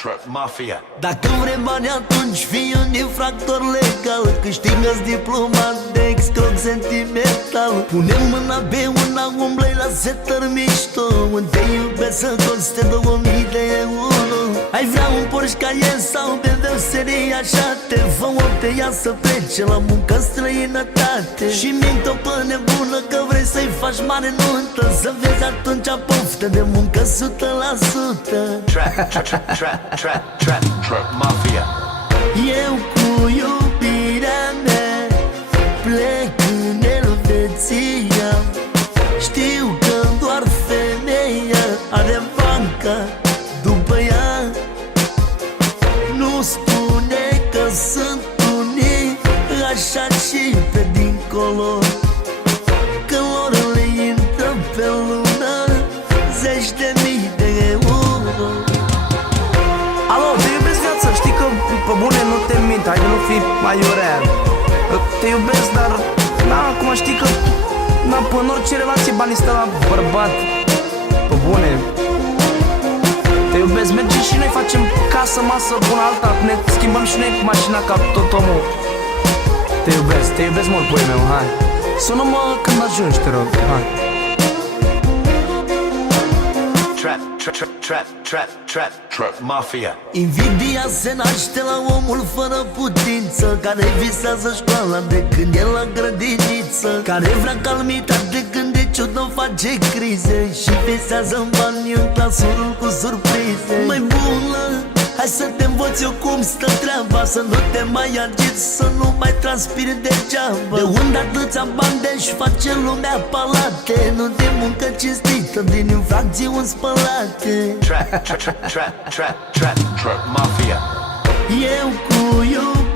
Trap Mafia. Dacă vrei bani atunci fii un infractor legal, câștigă-ți diplomat de exclud sentimental. Pune mâna pe una, umblă-i la setăr mișto, unde te iubesc să coste 2000 de euro. Ai vrea un Porsche Cayenne sau BMW serie așa, te fă te ia să plece la muncă în străinătate. Și mint-o pe nebună că vrei să-i faci mare nuntă, să vezi atunci poftă de muncă 100%. Trap Mafia. Eu cu iubirea mea plec în Elveția. Știu că doar femeia are banca după ea. Nu spune că sunt unii așa și pe dincolo, că lor le intră pe lună 10.000 de euro. Alo, te iubesc viață, știi că pe bune nu te mint, hai de nu fi mai iurea. Te iubesc, dar na, acum știi că na, pe în orice relație banii stă la bărbat. Pe bune. Te iubesc, mergem și noi facem casă, masă, bună alta, ne schimbăm și noi mașina ca tot omul. Te iubesc mult, băi meu, hai. Sună-mă când ajungi, te rog, hai. Trap Mafia. Invidia se naște la omul fără putință, care visează școala de când e la grădiniță, care vrea calmitate când de ciudă face crize și visează în bani în clasurul cu surprize. Mai bună, hai să te învăț eu cum stă treaba, să nu te mai agiți, să nu mai transpiri degeaba. De unde atâția bani de-și face lumea palate, nu de muncă cinstită, din infracțiuni spălate. Trap Mafia. Eu cu iubirea